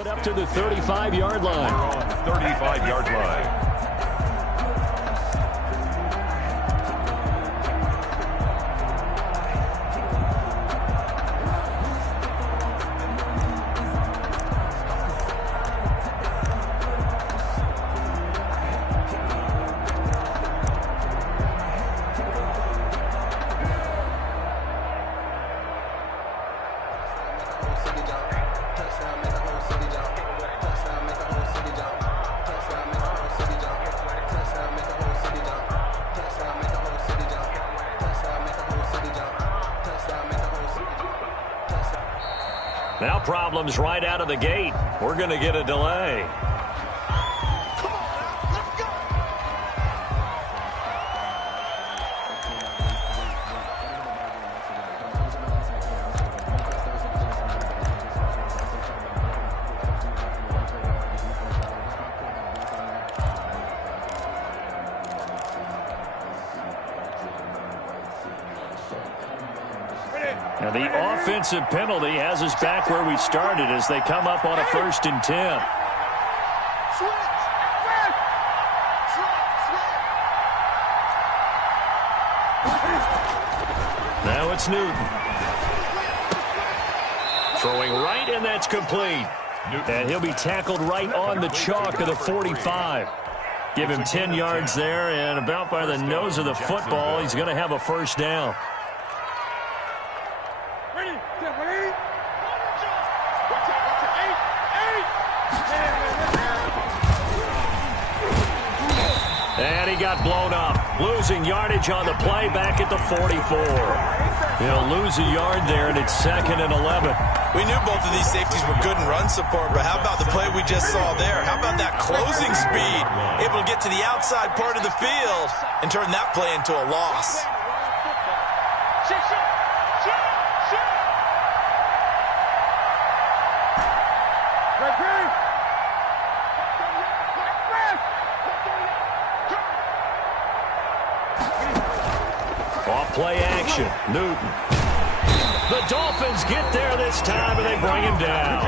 It up to the 35-yard line. On the 35-yard line. Now problems right out of the gate. We're going to get a delay. Now the offensive penalty has us back where we started as they come up on a 1st and 10. Now it's Newton. Throwing right, and that's complete. And he'll be tackled right on the chalk of the 45. Give him 10 yards there, and about by the nose of the football, he's going to have a 1st down. And he got blown up, losing yardage on the play back at the 44. He'll lose a yard there, and it's 2nd and 11. We knew both of these safeties were good in run support, but how about the play we just saw there? How about that closing speed? Able to get to the outside part of the field and turn that play into a loss. Play action. Newton. The Dolphins get there this time, and they bring him down.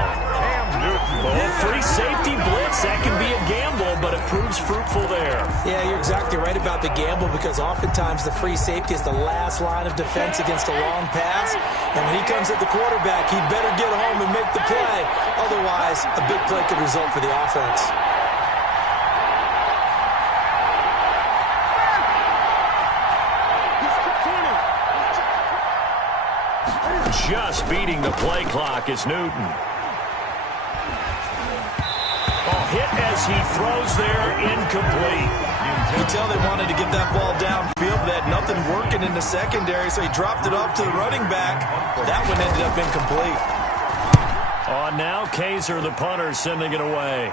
Well, free safety blitz, that can be a gamble, but it proves fruitful there. Yeah, you're exactly right about the gamble because oftentimes the free safety is the last line of defense against a long pass. And when he comes at the quarterback, he'd better get home and make the play. Otherwise, a big play could result for the offense. Just beating the play clock is Newton. Oh, hit as he throws there, incomplete. You can tell they wanted to get that ball downfield. They had nothing working in the secondary, so he dropped it off to the running back. That one ended up incomplete. On now, Kaiser, the punter, sending it away.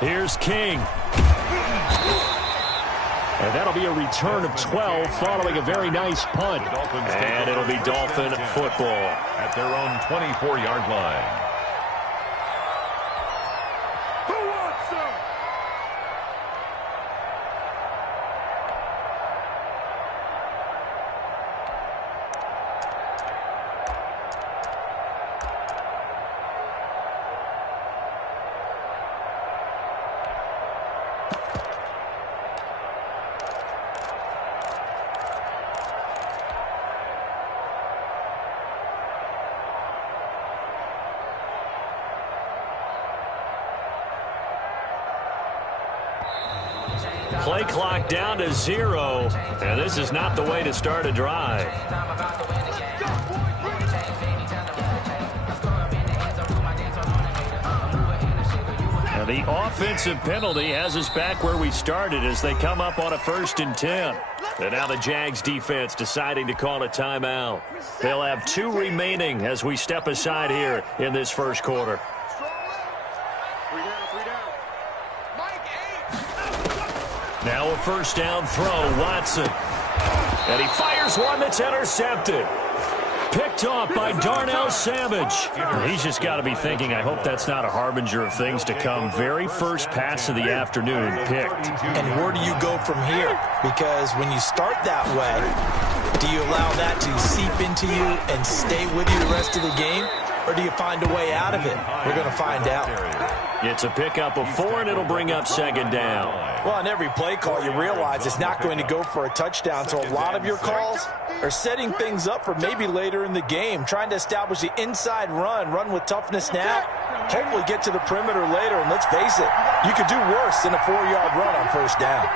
Here's King. And that'll be a return of 12 following a very nice punt. And it'll be Dolphin football at their own 24-yard line. Play clock down to 0, and this is not the way to start a drive. Now the offensive penalty has us back where we started as they come up on a 1st and 10. And now the Jags defense deciding to call a timeout. They'll have 2 remaining as we step aside here in this 1st quarter. Now a 1st down throw, Watson. And he fires one that's intercepted. Picked off by Darnell Savage. He's just got to be thinking, I hope that's not a harbinger of things to come. Very first pass of the afternoon picked. And where do you go from here? Because when you start that way, do you allow that to seep into you and stay with you the rest of the game? or do you find a way out of it? We're going to find out. It's a pickup of 4, and it'll bring up second down. Well, on every play call, you realize it's not going to go for a touchdown, so a lot of your calls are setting things up for maybe later in the game, trying to establish the inside run with toughness now, hopefully get to the perimeter later, and let's face it, you could do worse than a 4-yard run on first down.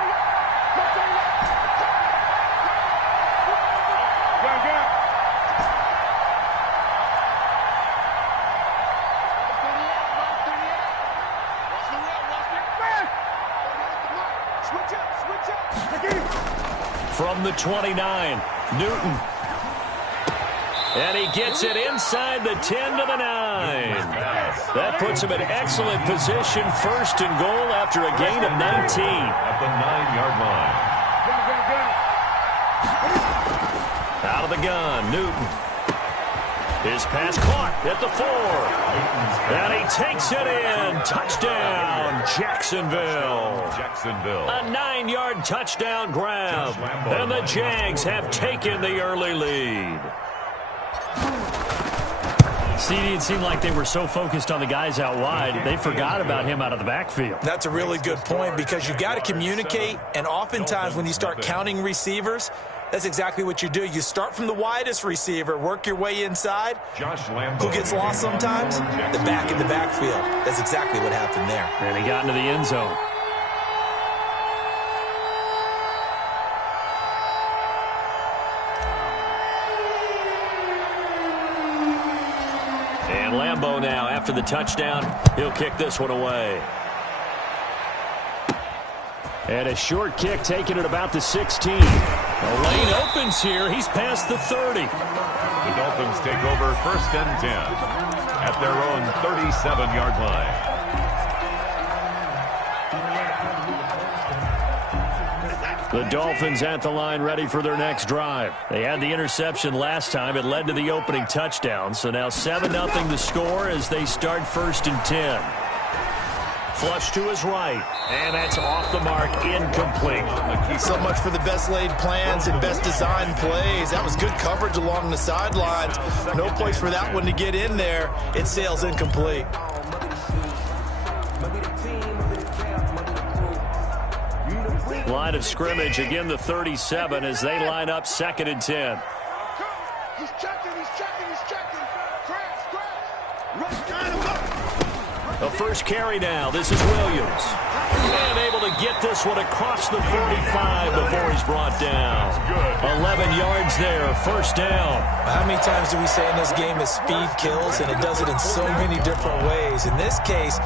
From the 29, Newton. And he gets it inside the 10 to the 9. That puts him in excellent position, first and goal after a gain of 19. At the 9-yard line. Out of the gun, Newton. His pass caught at the 4. And he takes it in. Touchdown, Jacksonville. A 9-yard touchdown grab. And the Jags have taken the early lead. CD, it seemed like they were so focused on the guys out wide, they forgot about him out of the backfield. That's a really good point because you've got to communicate, and oftentimes when you start counting receivers, that's exactly what you do. You start from the widest receiver, work your way inside. Who gets lost sometimes? The back in the backfield. That's exactly what happened there. And he got into the end zone. And Lambeau now, after the touchdown, he'll kick this one away. And a short kick taken at about the 16. The lane opens here. He's past the 30. The Dolphins take over first and 10 at their own 37-yard line. The Dolphins at the line ready for their next drive. They had the interception last time. It led to the opening touchdown. So now 7-0 the score as they start first and 10. Flush to his right, and that's off the mark, incomplete. So much for the best laid plans and best designed plays. That was good coverage along the sidelines. No place for that one to get in there. It sails incomplete. Line of scrimmage, again the 37 as they line up second and 10. He's checking. The first carry now. This is Williams. And able to get this one across the 45 before he's brought down. 11 yards there, first down. How many times do we say in this game that speed kills, and it does it in so many different ways? In this case,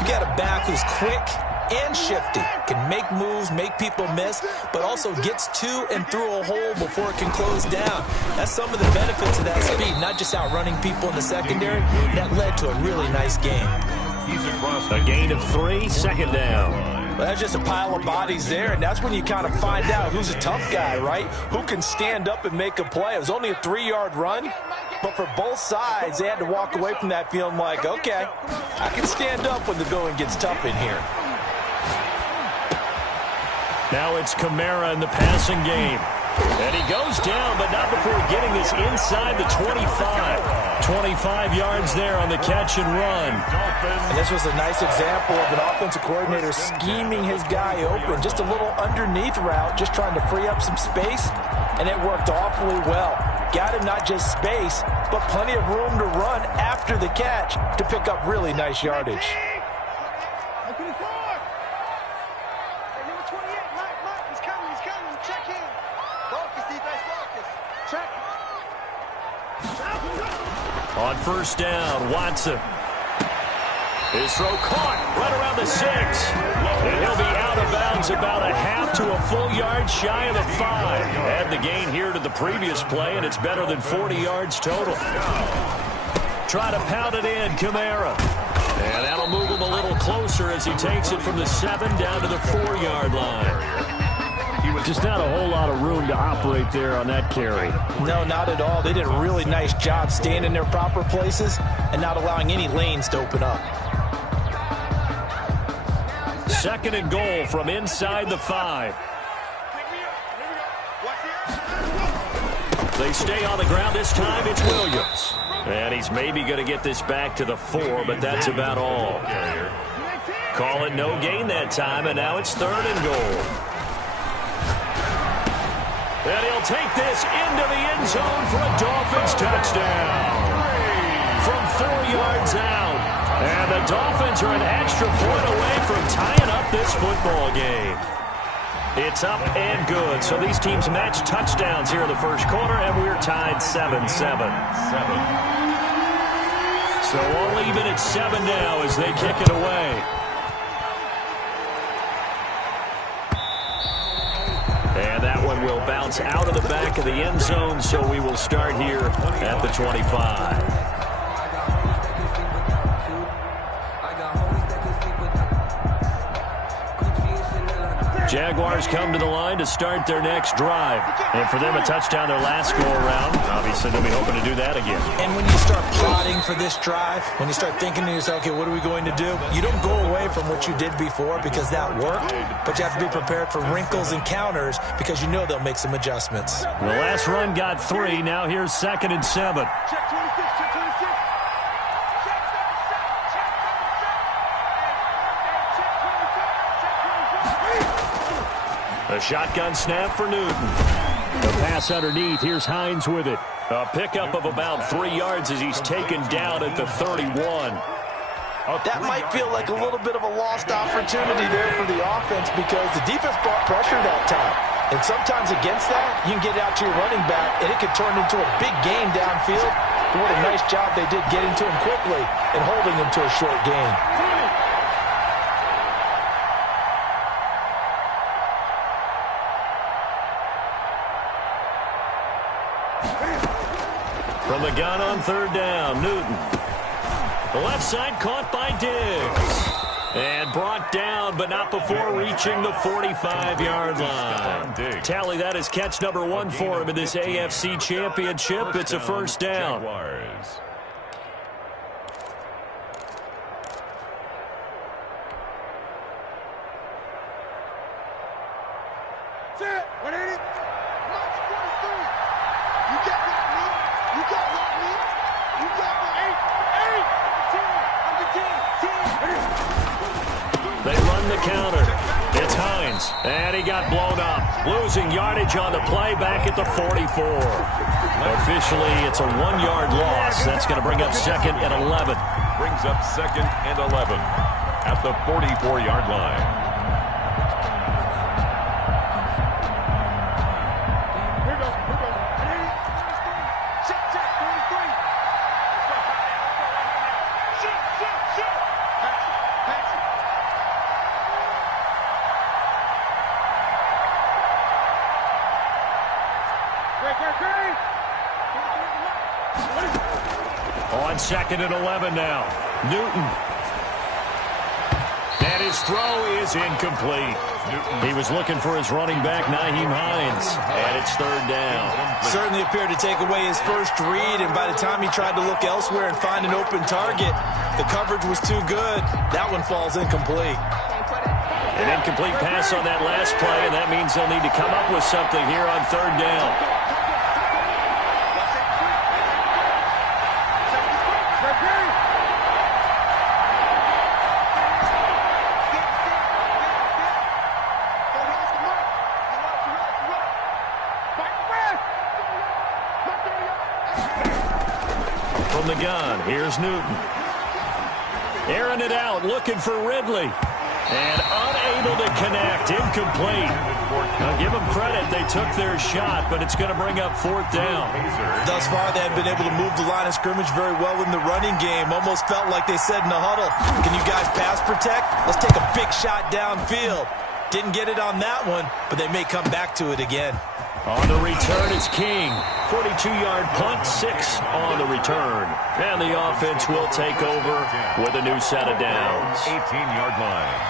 you got a back who's quick and shifty, can make moves, make people miss, but also gets to and through a hole before it can close down. That's some of the benefits of that speed, not just outrunning people in the secondary. That led to a really nice game. A gain of 3, second down. Well, that's just a pile of bodies there, and that's when you kind of find out who's a tough guy, right? Who can stand up and make a play. It was only a 3-yard run, but for both sides, they had to walk away from that feeling like, okay, I can stand up when the going gets tough in here. Now it's Kamara in the passing game. And he goes down, but not before getting this inside the 25. 25 yards there on the catch and run. And this was a nice example of an offensive coordinator scheming his guy open. Just a little underneath route, just trying to free up some space, and it worked awfully well. Got him not just space, but plenty of room to run after the catch to pick up really nice yardage. On first down, Watson. His throw caught right around the 6. And he'll be out of bounds about a half to a full yard shy of the 5. Add the gain here to the previous play, and it's better than 40 yards total. Try to pound it in, Kamara. And that'll move him a little closer as he takes it from the 7 down to the 4-yard line. Just not a whole lot of room to operate there on that carry. No, not at all. They did a really nice job staying in their proper places and not allowing any lanes to open up. Second and goal from inside the 5. They stay on the ground. This time it's Williams. And he's maybe going to get this back to the 4, but that's about all. Call it no gain that time, and now it's 3rd and goal. And he'll take this into the end zone for a Dolphins touchdown. From 4 yards out. And the Dolphins are an extra point away from tying up this football game. It's up and good. So these teams match touchdowns here in the first quarter, and we're tied 7-7. So all even at 7 now as they kick it away. And that one will bounce out of the back of the end zone, so we will start here at the 25. Jaguars come to the line to start their next drive. And for them, a touchdown their last go-around. Obviously, they'll be hoping to do that again. And when you start plotting for this drive, when you start thinking to yourself, okay, what are we going to do? You don't go away from what you did before because that worked, but you have to be prepared for wrinkles and counters because you know they'll make some adjustments. The last run got 3. Now here's 2nd and 7. Check 26, check 26. A shotgun snap for Newton. The pass underneath. Here's Hines with it. A pickup of about 3 yards as he's taken down at the 31. That might feel like a little bit of a lost opportunity there for the offense because the defense brought pressure that time. And sometimes against that, you can get out to your running back, and it could turn into a big gain downfield. But what a nice job they did getting to him quickly and holding him to a short gain. From the gun on 3rd down, Newton. The left side caught by Diggs. And brought down, but not before reaching the 45-yard line. Tally, that is catch number 1 for him in this AFC Championship. It's a first down. Set. 180. March 43. You got what, me? You got what, me? You got what? 8. 10. Under 10. 10. They run the counter. It's Hines. And he got blown up. Losing yardage on the play back at the 44. Officially, it's a 1-yard loss. That's going to bring up 2nd and 11. Brings up 2nd and 11 at the 44-yard line. On 2nd and 11 now. Newton. And his throw is incomplete. He was looking for his running back, Nyheim Hines. And it's 3rd down. Certainly appeared to take away his first read, and by the time he tried to look elsewhere and find an open target, the coverage was too good. That one falls incomplete. An incomplete pass on that last play, and that means they'll need to come up with something here on 3rd down. From the gun, here's Newton. Airing it out, looking for Ridley. And unable to connect, incomplete. Now give them credit, they took their shot, but it's going to bring up 4th down. Thus far, they have been able to move the line of scrimmage very well in the running game. Almost felt like they said in the huddle, can you guys pass protect? Let's take a big shot downfield. Didn't get it on that one, but they may come back to it again. On the return, it's King. 42-yard punt, 6 on the return. And the offense will take over with a new set of downs. 18-yard line.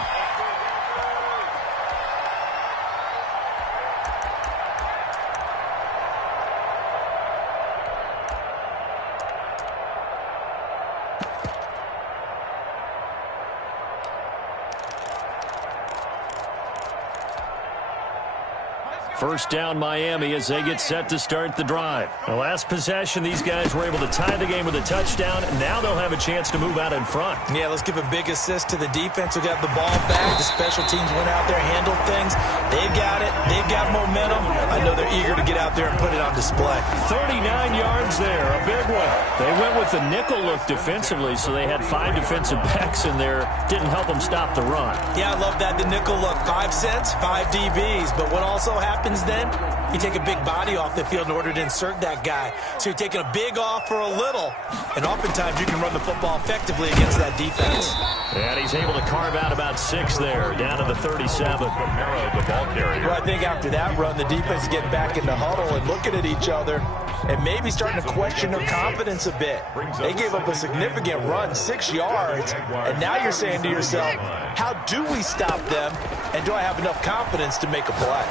First down Miami as they get set to start the drive. The last possession, these guys were able to tie the game with a touchdown. And now they'll have a chance to move out in front. Yeah, let's give a big assist to the defense who got the ball back. The special teams went out there, handled things. They've got it. They've got momentum. I know they're eager to get out there and put it on display. 39 yards there, a big one. They went with the nickel look defensively, so they had 5 defensive backs in there. Didn't help them stop the run. Yeah, I love that. The nickel look. 5 cents, 5 DBs. But what also happens then? You take a big body off the field in order to insert that guy. So you're taking a big off for a little. And oftentimes you can run the football effectively against that defense. And he's able to carve out about 6 there, down to the 37. Kamara, the ball carrier. Well, I think after that run, the defense is getting back in the huddle and looking at each other and maybe starting to question their confidence a bit. They gave up a significant run, 6 yards, and now you're saying to yourself, how do we stop them, and do I have enough confidence to make a play?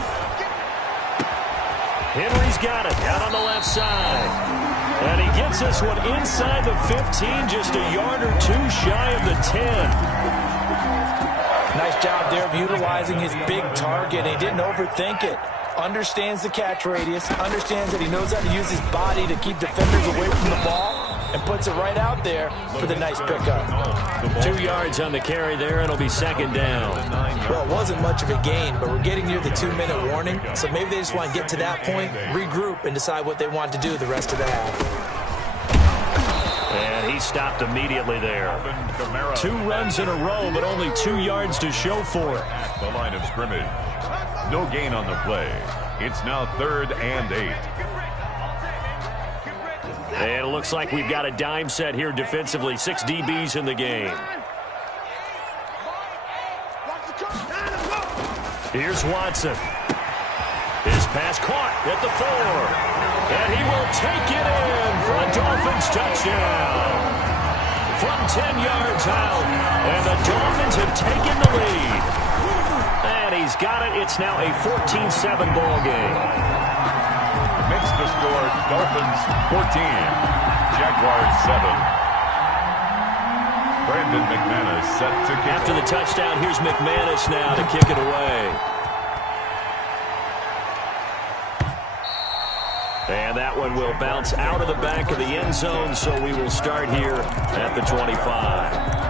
Henry's got it, out on the left side. And he gets this one inside the 15, just a yard or 2 shy of the 10. Nice job there of utilizing his big target. He didn't overthink it. Understands the catch radius, understands that he knows how to use his body to keep defenders away from the ball, and puts it right out there for the nice pickup. 2 yards on the carry there, and it'll be second down. Well, it wasn't much of a gain, but we're getting near the 2-minute warning, so maybe they just want to get to that point, regroup, and decide what they want to do the rest of the half. And he stopped immediately there. 2 runs in a row, but only 2 yards to show for it. At the line of scrimmage. No gain on the play. It's now 3rd and 8. And it looks like we've got a dime set here defensively. 6 DBs in the game. Here's Watson. His pass caught at the 4. And he will take it in for a Dolphins touchdown. From 10 yards out. And the Dolphins have taken the lead. And he's got it. It's now a 14-7 ball game. Makes the score Dolphins 14, Jaguars 7. Brandon McManus set to kick. After the touchdown, here's McManus now to kick it away. And that one will bounce out of the back of the end zone, so we will start here at the 25.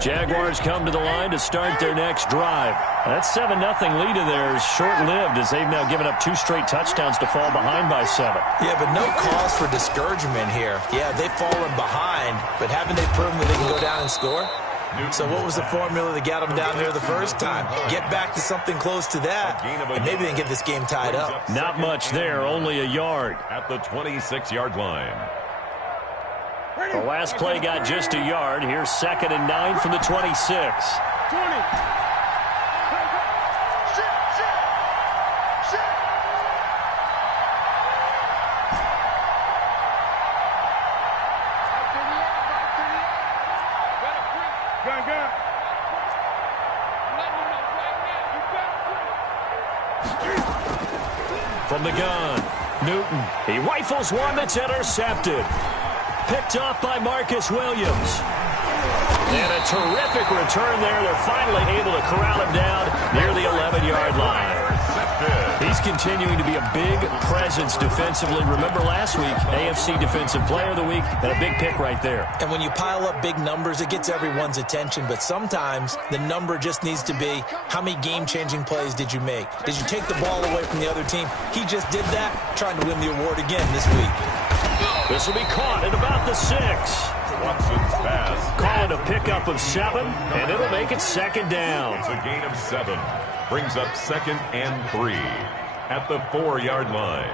Jaguars come to the line to start their next drive. That 7-0 lead of theirs short-lived as they've now given up 2 straight touchdowns to fall behind by 7. Yeah, but no cause for discouragement here. Yeah, they've fallen behind, but haven't they proven that they can go down and score? So what was the formula that got them down there the first time? Get back to something close to that, and maybe they can get this game tied up. Not much there, only a yard. At the 26-yard line. The last play got just a yard. Here's 2nd and 9 from the 26. 20. From the gun, Newton. He rifles one that's intercepted. Picked off by Marcus Williams. And a terrific return there. They're finally able to corral him down near the 11-yard line. He's continuing to be a big presence defensively. Remember last week, AFC Defensive Player of the Week, and a big pick right there. And when you pile up big numbers, it gets everyone's attention. But sometimes the number just needs to be, how many game-changing plays did you make? Did you take the ball away from the other team? He just did that, trying to win the award again this week. This will be caught at about the 6. Watson's pass. Call it a pickup of 7, and it'll make it 2nd down. It's a gain of 7. Brings up 2nd and 3 at the 4-yard line.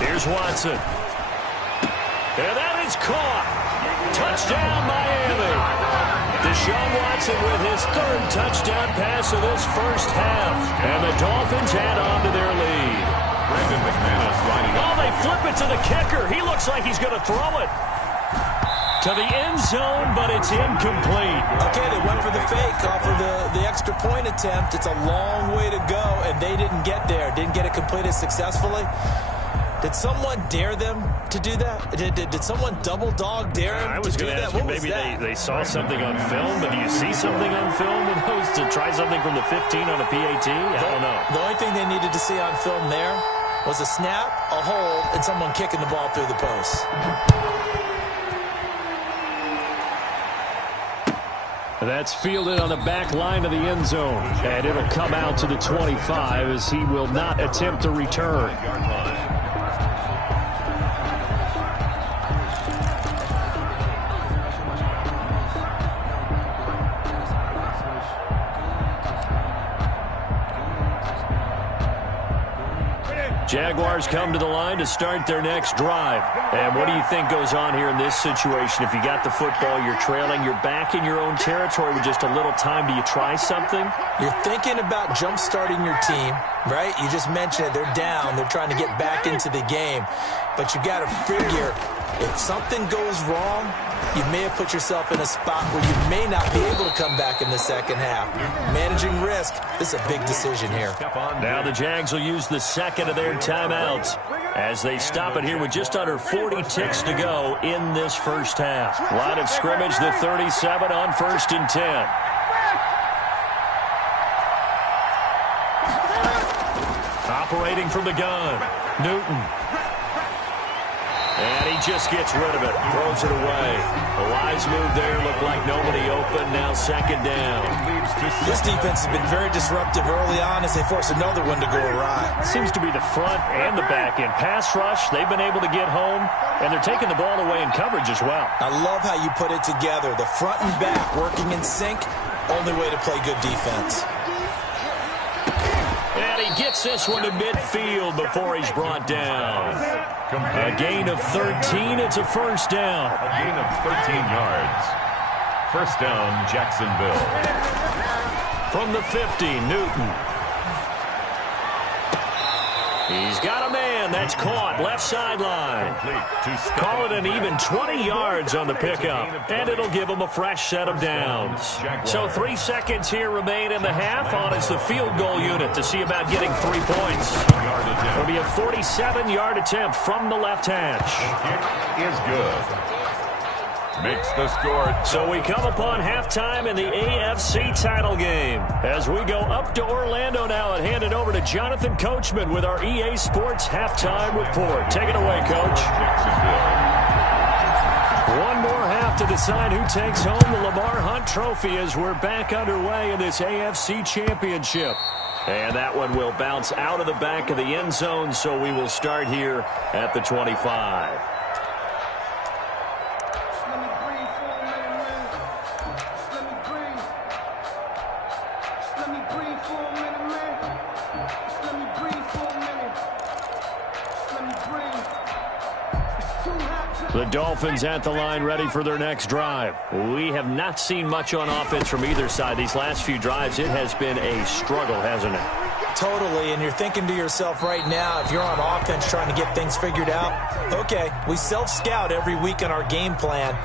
Here's Watson. And that is caught. Touchdown, Miami. Deshaun Watson with his 3rd touchdown pass of this first half. And the Dolphins add on to their lead. Brandon McManus lining up. Oh, they flip it to the kicker. He looks like he's going to throw it. to the end zone, but it's incomplete. Okay, they went for the fake off of the extra point attempt. It's a long way to go, and they didn't get there. Didn't get it completed successfully. Did someone dare them to do that? Did someone double dog dare them to do that? I was going to ask you, maybe they saw something on film, but do you see something on film with those to try something from the 15 on a PAT? I don't know. The only thing they needed to see on film there was a snap, a hold, and someone kicking the ball through the post. That's fielded on the back line of the end zone, and it'll come out to the 25 as he will not attempt to return. Jaguars come to the line to start their next drive. And what do you think goes on here in this situation? If you got the football, you're trailing, you're back in your own territory with just a little time. Do you try something? You're thinking about jump-starting your team, right? You just mentioned it. They're down. They're trying to get back into the game. But you got to figure, if something goes wrong, you may have put yourself in a spot where you may not be able to come back in the second half. Managing risk, this is a big decision here. Now the Jags will use the second of their timeouts as they stop it here with just under 40 ticks to go in this first half. Line of scrimmage, the 37 on 1st and 10. Operating from the gun, Newton. And he just gets rid of it, throws it away. A wise move there, looked like nobody open, now second down. This defense has been very disruptive early on as they force another one to go awry. Seems to be the front and the back end. Pass rush, they've been able to get home, and they're taking the ball away in coverage as well. I love how you put it together. The front and back working in sync, only way to play good defense. And he gets this one to midfield before he's brought down. A gain of 13, it's a first down. A gain of 13 yards. First down, Jacksonville. From the 50, Newton. He's got a man. That's caught. Left sideline. Call it an even 20 yards on the pickup. And it'll give him a fresh set of downs. So 3 seconds here remain in the half on as the field goal unit to see about getting 3 points. It'll be a 47-yard attempt from the left hash. Kick is good. Makes the score. So we come upon halftime in the AFC title game. As we go up to Orlando now and hand it over to Jonathan Coachman with our EA Sports halftime report. Take it away, Coach. One more half to decide who takes home the Lamar Hunt Trophy as we're back underway in this AFC Championship. And that one will bounce out of the back of the end zone, so we will start here at the 25. The Dolphins at the line ready for their next drive. We have not seen much on offense from either side. These last few drives, it has been a struggle, hasn't it? Totally, and you're thinking to yourself right now, if you're on offense trying to get things figured out, okay, we self-scout every week on our game plan.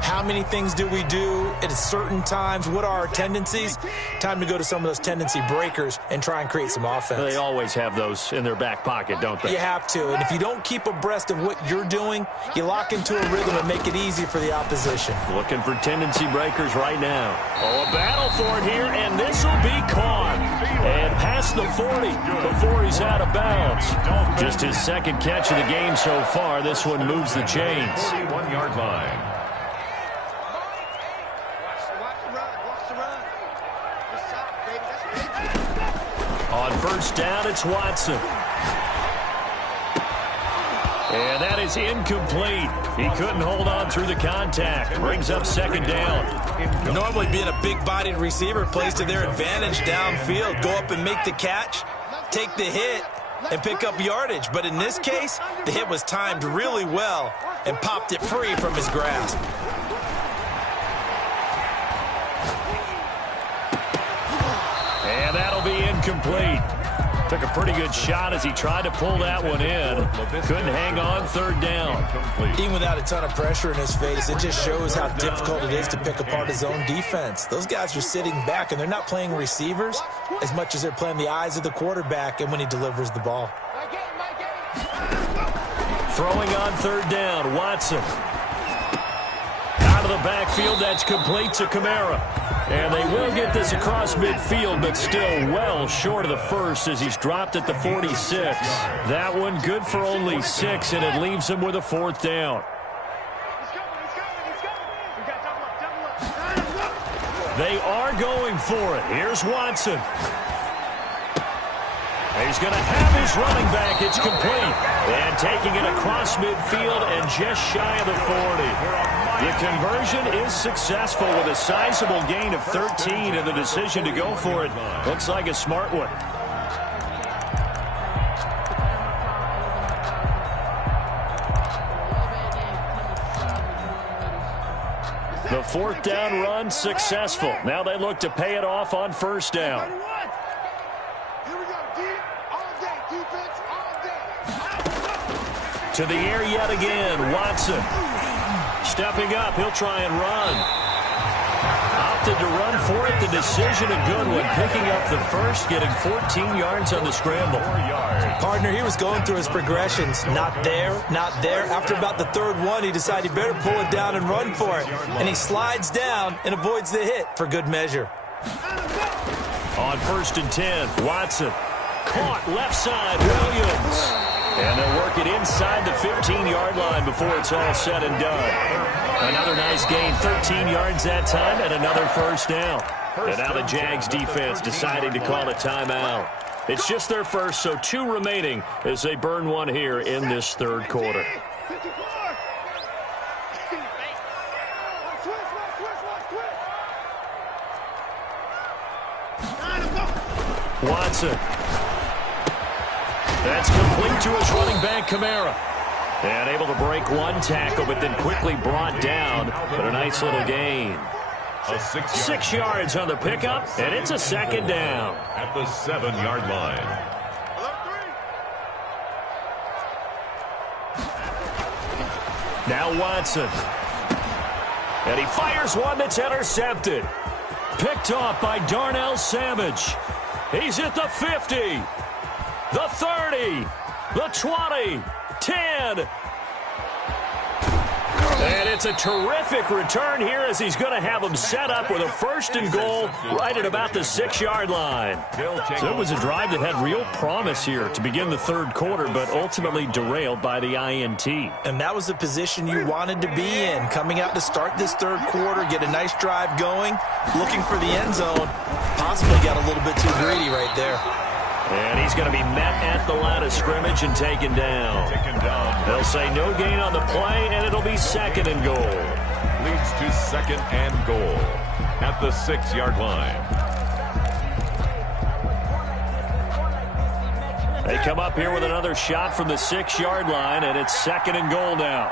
How many things do we do at certain times? What are our tendencies? Time to go to some of those tendency breakers and try and create some offense. They always have those in their back pocket, don't they? You have to, and if you don't keep abreast of what you're doing, you lock into a rhythm and make it easy for the opposition. Looking for tendency breakers right now. Oh, a battle for it here, and this will be caught. And past the 40 before he's out of bounds. Just his second catch of the game so far. This one moves the chains. 41-yard line. On first down, it's Watson. And that is incomplete. He couldn't hold on through the contact. Brings up second down. Normally being a big-bodied receiver plays to their advantage downfield. Go up and make the catch, take the hit, and pick up yardage. But in this case, the hit was timed really well and popped it free from his grasp. And that'll be incomplete. Took a pretty good shot as he tried to pull that one in. Couldn't hang on third down. Even without a ton of pressure in his face, it just shows how difficult it is to pick apart his own defense. Those guys are sitting back, and they're not playing receivers as much as they're playing the eyes of the quarterback and when he delivers the ball. Throwing on third down, Watson. Out of the backfield, that's complete to Kamara. And they will get this across midfield, but still well short of the first as he's dropped at the 46. That one good for only 6, and it leaves him with a fourth down. They are going for it. Here's Watson. He's going to have his running back. It's complete. And taking it across midfield and just shy of the 40. The conversion is successful with a sizable gain of 13, and the decision to go for it looks like a smart one. The fourth down run successful. Now they look to pay it off on first down. To the air yet again, Watson. Stepping up, he'll try and run. Opted to run for it. The decision a good one. Picking up the first, getting 14 yards on the scramble. Partner, he was going through his progressions. Not there, not there. After about the third one, he decided he better pull it down and run for it. And he slides down and avoids the hit for good measure. On 1st and 10, Watson. Caught left side, Williams. And they'll work it inside the 15-yard line before it's all said and done. Another nice gain, 13 yards that time, and another first down. And now the Jags defense deciding to call a timeout. It's just their first, so 2 remaining as they burn one here in this third quarter. Watson. That's complete to his running back, Kamara. And able to break one tackle, but then quickly brought down. But a nice little gain. 6 yards on the pickup, and it's a second down. At the 7-yard line. Now Watson. And he fires one that's intercepted. Picked off by Darnell Savage. He's at the 50. The 30, the 20, 10. And it's a terrific return here as he's going to have him set up with a 1st and goal right at about the 6-yard line. So it was a drive that had real promise here to begin the third quarter, but ultimately derailed by the INT. And that was the position you wanted to be in, coming out to start this third quarter, get a nice drive going, looking for the end zone. Possibly got a little bit too greedy right there. And he's going to be met at the line of scrimmage and taken down. They'll say no gain on the play, and it'll be 2nd and goal. Leads to 2nd and goal at the 6-yard line. They come up here with another shot from the 6-yard line, and it's 2nd and goal now.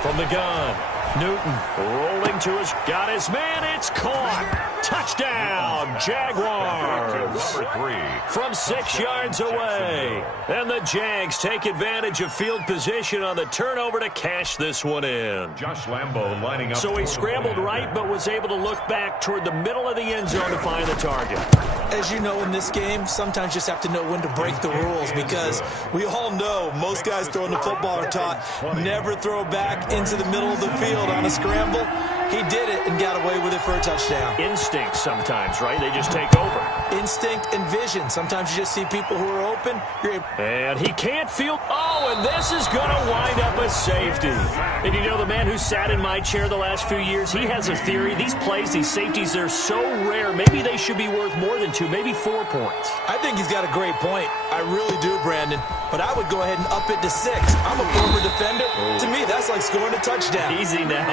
From the gun. Newton rolling to his, got his man, it's caught. Touchdown, Jaguars. From 6 yards away. And the Jags take advantage of field position on the turnover to cash this one in. Josh Lambo lining up. So he scrambled right, but was able to look back toward the middle of the end zone to find the target. As you know in this game, sometimes you just have to know when to break the rules because we all know most guys throwing the football are taught never throw back into the middle of the field on a scramble. He did it and got away with it for a touchdown. Instinct sometimes, right? They just take over. Instinct and vision. Sometimes you just see people who are open. And he can't field. Oh, and this is going to wind up a safety. And you know, the man who sat in my chair the last few years, he has a theory. These plays, these safeties, they're so rare. Maybe they should be worth more than 2, maybe 4 points. I think he's got a great point. I really do, Brandon. But I would go ahead and up it to 6. I'm a former defender. To me, that's like scoring a touchdown. Easy now.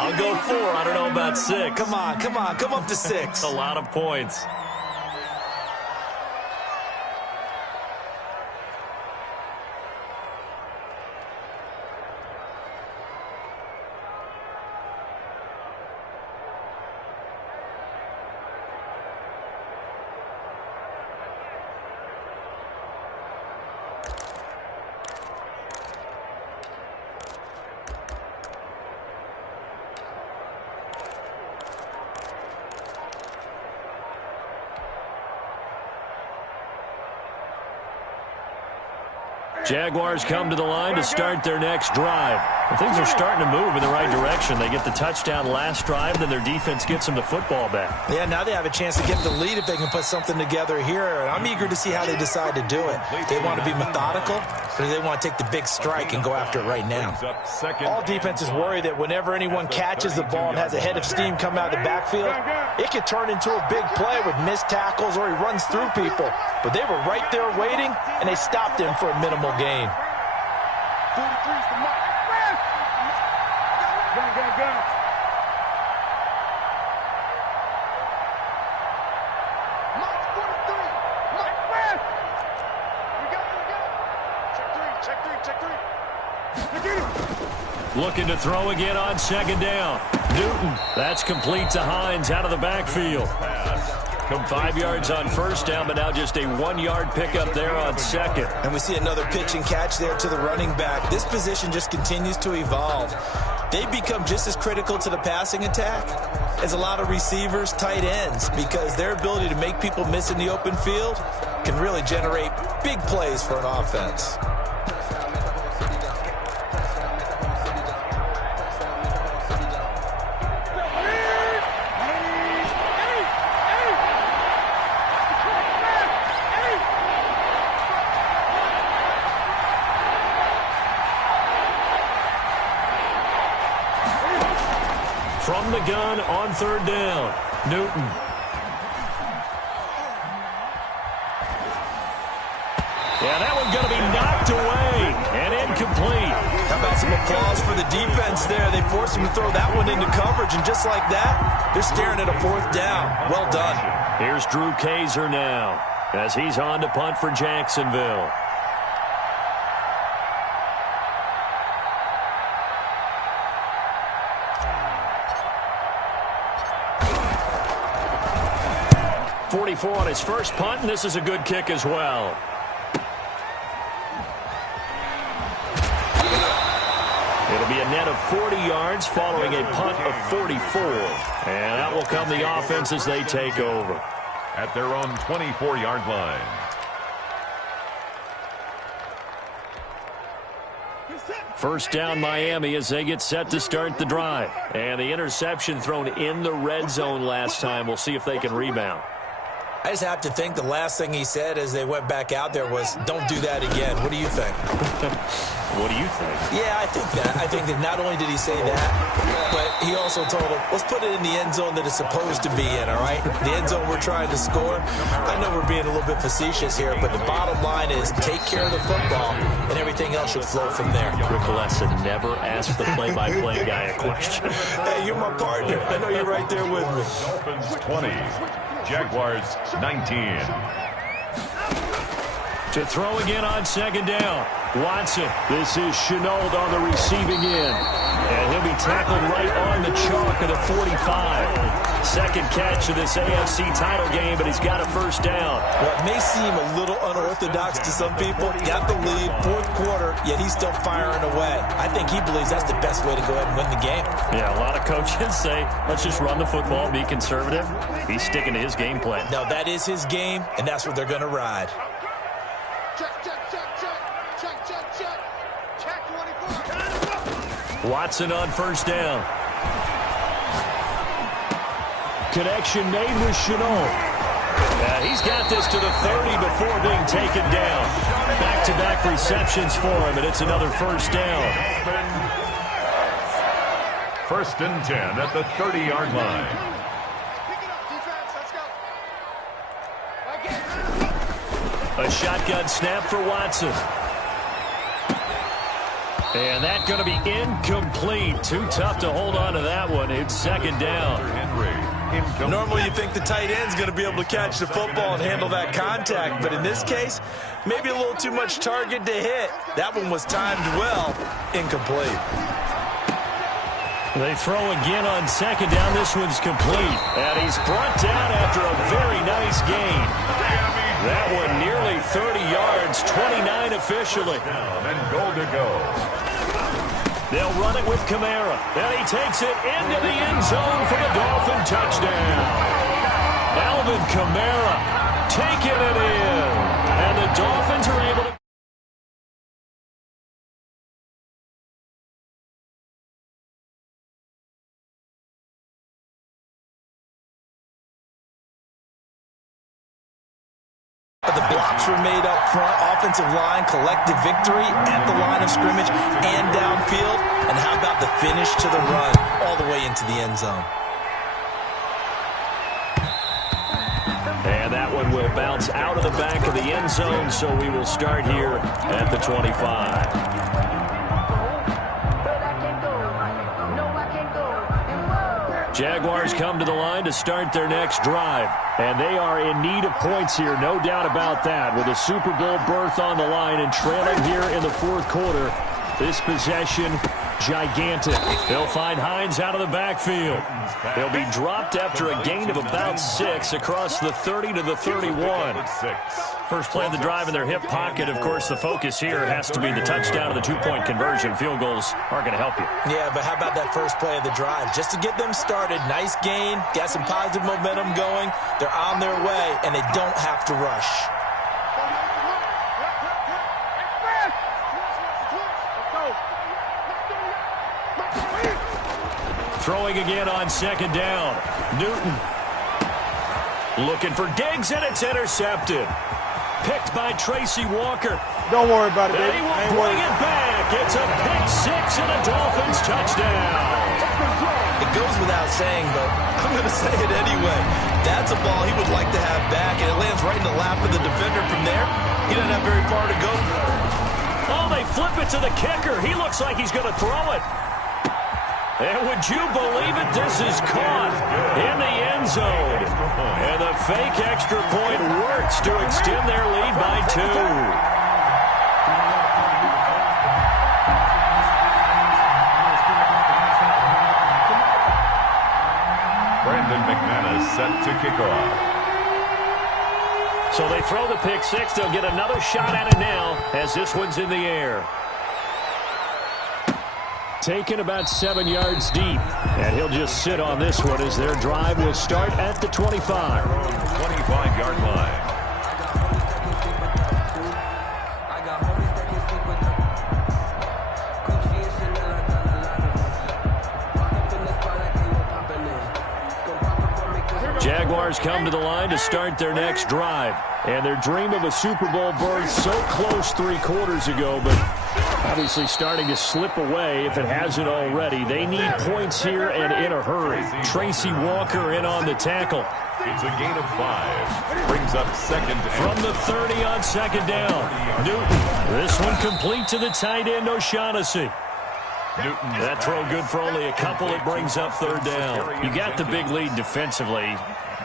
I'll go 4. I don't know about 6. Come on. Come up to 6. A lot of points. Jaguars come to the line to start their next drive. And things are starting to move in the right direction. They get the touchdown last drive, then their defense gets them the football back. Yeah, now they have a chance to get the lead if they can put something together here. And I'm eager to see how they decide to do it. They want to be methodical, or do they want to take the big strike and go after it right now? All defenses worry that whenever anyone catches the ball and has a head of steam come out of the backfield, it could turn into a big play with missed tackles or he runs through people. But they were right there waiting, and they stopped him for a minimal gain. 43's the mark. Go. Mark 43. Mark West. We got it. Check three. Looking to throw again on second down. Newton. That's complete to Hines out of the backfield. 5 yards on first down, but now just a 1-yard pickup there on second. And we see another pitch and catch there to the running back. This position just continues to evolve. They become just as critical to the passing attack as a lot of receivers, tight ends, because their ability to make people miss in the open field can really generate big plays for an offense. From the gun on third down, Newton. Yeah, that one's going to be knocked away and incomplete. How about some applause for the defense there? They forced him to throw that one into coverage, and just like that, they're staring at a fourth down. Well done. Here's Drew Kaiser now as he's on to punt for Jacksonville. On his first punt, and this is a good kick as well. It'll be a net of 40 yards following a punt of 44. And that will come the offense as they take over. At their own 24-yard line. First down Miami as they get set to start the drive. And the interception thrown in the red zone last time. We'll see if they can rebound. I just have to think the last thing he said as they went back out there was, don't do that again. What do you think? What do you think? Yeah, I think that. I think that not only did he say that, but he also told him, let's put it in the end zone that it's supposed to be in, all right? The end zone we're trying to score. I know we're being a little bit facetious here, but the bottom line is take care of the football, and everything else should flow from there. Rick Lesson never asked the play-by-play guy a question. Hey, you're my partner. I know you're right there with me. Dolphins 20. Jaguars 19. To throw again on second down. Watson. This is Chenault on the receiving end. And he'll be tackled right on the chalk of the 45. Second catch of this AFC title game, but he's got a first down. Well, it may seem a little unorthodox to some people. Got the lead, fourth quarter, yet he's still firing away. I think he believes that's the best way to go ahead and win the game. Yeah, a lot of coaches say, let's just run the football, be conservative. He's sticking to his game plan. No, that is his game, and that's what they're going to ride. Check 24. Watson on first down. Connection made with Chenault. He's got this to the 30 before being taken down. Back-to-back receptions for him, and it's another first down. First and 10 at the 30-yard line. Pick it up, defense. Let's go. A shotgun snap for Watson. And that's going to be incomplete. Too tough to hold on to that one. It's second down. Normally you think the tight end's going to be able to catch the football and handle that contact, but in this case, maybe a little too much target to hit. That one was timed well. Incomplete. They throw again on second down. This one's complete. And he's brought down after a very nice gain. That one nearly 30 yards, 29 officially. And goal to go. They'll run it with Kamara. And he takes it into the end zone for the Dolphin touchdown. Alvin Kamara taking it in. And the Dolphins are able to Blocks were made up front. Offensive line, collective victory at the line of scrimmage and downfield. And how about the finish to the run all the way into the end zone? And that one will bounce out of the back of the end zone, so we will start here at the 25. Jaguars come to the line to start their next drive, and they are in need of points here, no doubt about that, with a Super Bowl berth on the line and trailing here in the fourth quarter. This possession, gigantic. They'll find Hines out of the backfield. He'll be dropped after a gain of about 6 across the 30 to the 31. First play of the drive in their hip pocket. Of course, the focus here has to be the touchdown and the two-point conversion. Field goals aren't going to help you. Yeah, but how about that first play of the drive? Just to get them started, nice gain, got some positive momentum going. They're on their way, and they don't have to rush. Throwing again on second down. Newton looking for Diggs, and it's intercepted. Picked by Tracy Walker. Don't worry about it, And baby. he will bring it back. It's a pick 6 and a Dolphins touchdown. It goes without saying, but I'm going to say it anyway. That's a ball he would like to have back, and it lands right in the lap of the defender from there. He doesn't have very far to go. Oh, they flip it to the kicker. He looks like he's going to throw it. And would you believe it? This is caught in the end zone. And the fake extra point works to extend their lead by 2. Brandon McManus set to kick off. So they throw the pick 6. They'll get another shot at it now as this one's in the air. Taken about 7 yards deep. And he'll just sit on this one as their drive will start at the 25. 25-yard line. Jaguars come to the line to start their next drive. And their dream of a Super Bowl berth so close 3 quarters ago, but obviously starting to slip away if it hasn't already. They need points here and in a hurry. Tracy Walker in on the tackle. It's a gain of 5. Brings up second. From the 30 on second down. Newton. This one complete to the tight end, O'Shaughnessy. Newton. That throw good for only a couple. It brings up third down. You got the big lead defensively.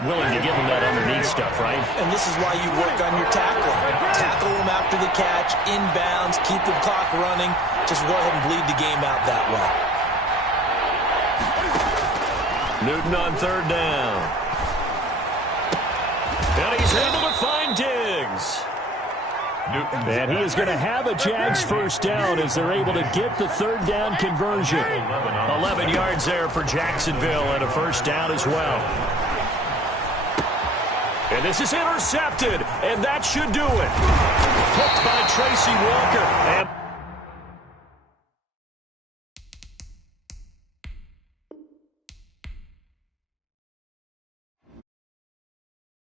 Willing to give them that underneath stuff, right? And this is why you work on your tackling. Tackle them after the catch, inbounds, keep the clock running. Just go ahead and bleed the game out that way. Newton on third down. And he's able to find Diggs. Newton. And he is going to have a Jags first down as they're able to get the third down conversion. 11 yards there for Jacksonville and a first down as well. And this is intercepted, and that should do it. Picked by Tracy Walker. And